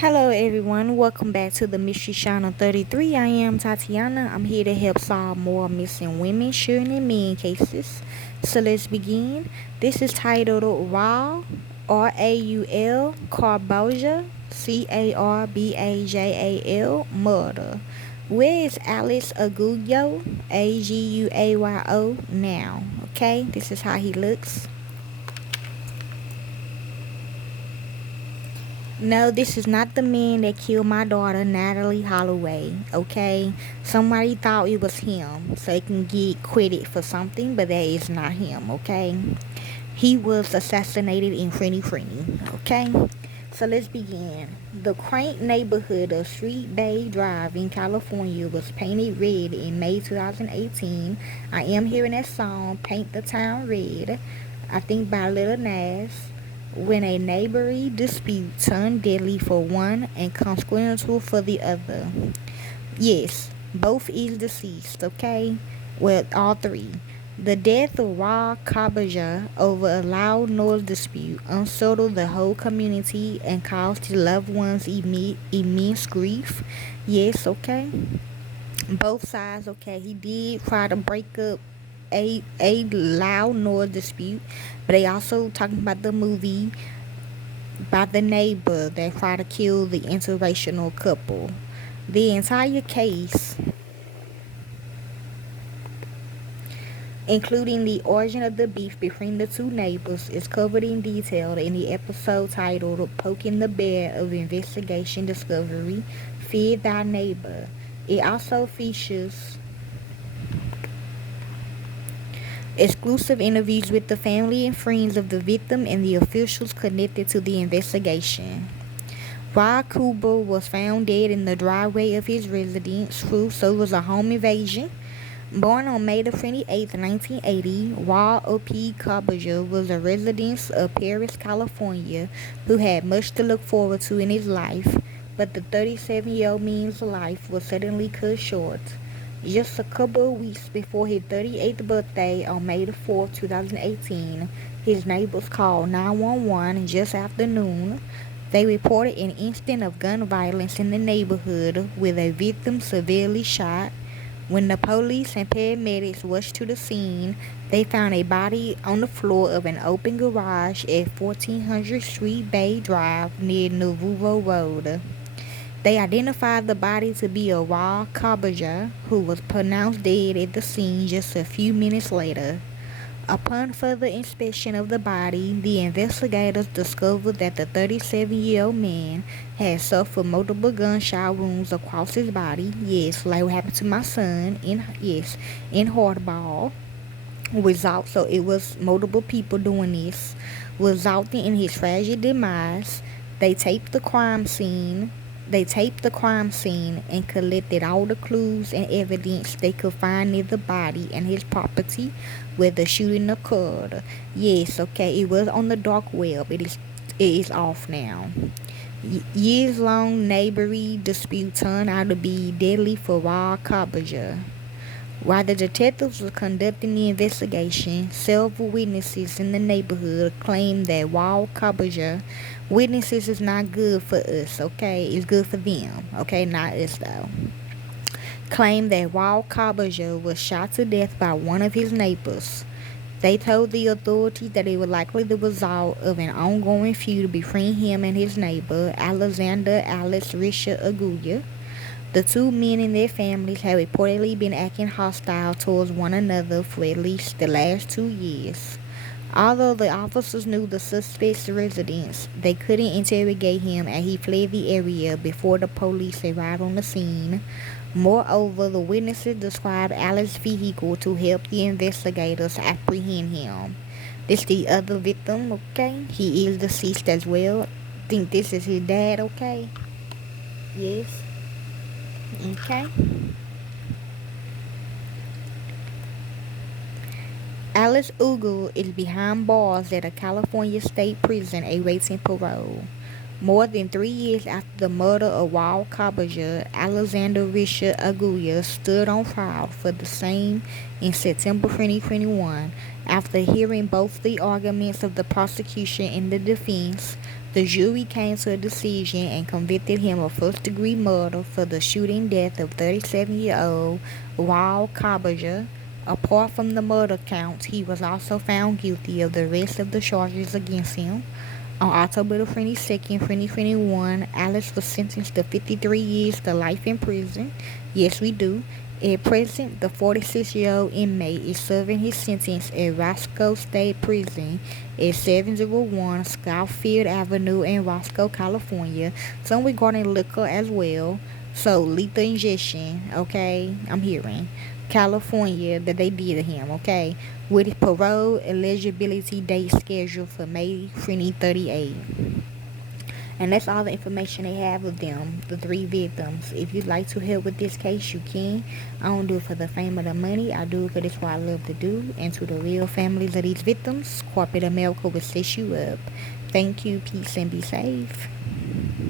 Hello everyone, welcome back to the Mystery Channel 33. I am Tatiana. I'm here to help solve more missing women, children, and men cases. So let's begin. This is titled Raul, R-A-U-L, Carbajal, C-A-R-B-A-J-A-L, Murder. Where is Alice Aguayo, A-G-U-A-Y-O, now? Okay, this is how he looks. No, this is not the man that killed my daughter, Natalie Holloway, okay? Somebody thought it was him, so they can get credit for something, but that is not him, okay? He was assassinated in Frenny, okay? So let's begin. The quaint neighborhood of Street Bay Drive in California was painted red in May 2018. I am hearing that song, Paint the Town Red, I think by Lil Nas, when a neighborly dispute turned deadly for one and consequential for the other. Yes, both is deceased, okay? Well, all three. The death of Raul Carbajal over a loud noise dispute unsettled the whole community and caused his loved ones immense grief. Yes, okay? Both sides, okay? He did try to break up a loud noise dispute, but they also talking about the movie by the neighbor that tried to kill the interracial couple. The entire case, including the origin of the beef between the two neighbors, is covered in detail in the episode titled Poking the Bear of Investigation Discovery, Fear Thy Neighbor. It also features exclusive interviews with the family and friends of the victim and the officials connected to the investigation. Raul Carbajal was found dead in the driveway of his residence. True, so it was a home invasion. Born on May 28, 1980, Raul O.P. Carbajal was a resident of Paris, California, who had much to look forward to in his life, but the 37-year-old man's life was suddenly cut short. Just a couple of weeks before his 38th birthday on May 4, 2018, his neighbors called 911 just after noon. They reported an incident of gun violence in the neighborhood with a victim severely shot. When the police and paramedics rushed to the scene, they found a body on the floor of an open garage at 1400 Street Bay Drive near Navarro Road. They identified the body to be a Raul Carbajal, who was pronounced dead at the scene just a few minutes later. Upon further inspection of the body, the investigators discovered that the 37-year-old man had suffered multiple gunshot wounds across his body. Yes, like what happened to my son in hardball. So it was multiple people doing this, resulting in his tragic demise. They taped the crime scene and collected all the clues and evidence they could find near the body and his property where the shooting occurred. Yes, okay, it was on the dark web. It is off now. Years-long neighborly dispute turned out to be deadly for Raul Carbajal. While the detectives were conducting the investigation, several witnesses in the neighborhood claimed that Raul Carbajal, witnesses is not good for us, okay? It's good for them, okay? Not us, though. Claimed that Raul Carbajal was shot to death by one of his neighbors. They told the authorities that it was likely the result of an ongoing feud between him and his neighbor, Alexander Alex Richard Aguayo. The two men and their families have reportedly been acting hostile towards one another for at least the last 2 years. Although the officers knew the suspect's residence, they couldn't interrogate him as he fled the area before the police arrived on the scene. Moreover, the witnesses described Alex's vehicle to help the investigators apprehend him. This the other victim, okay? He is deceased as well. I think this is his dad, okay? Yes. Okay. Alice Ugal is behind bars at a California state prison awaiting parole. More than 3 years after the murder of Raul Carbajal, Alexander Richard Aguayo stood on trial for the same in September 2021. After hearing both the arguments of the prosecution and the defense, The jury came to a decision and convicted him of first-degree murder for the shooting death of 37-year-old Raul Carbajal. Apart from the murder counts, he was also found guilty of the rest of the charges against him. On October 22nd, 2021, Alice was sentenced to 53 years to life in prison. Yes, we do. At present, the 46-year-old inmate is serving his sentence at Roscoe State Prison at 701 Scoutfield Avenue in Roscoe, California. Some regarding liquor as well. So, lethal injection, okay? I'm hearing. California that they did to him, okay? With his parole eligibility date scheduled for May 2038. And that's all the information they have of them, the 3 victims. If you'd like to help with this case, you can. I don't do it for the fame or the money. I do it because it's what I love to do. And to the real families of these victims, corporate America will set you up. Thank you, peace, and be safe.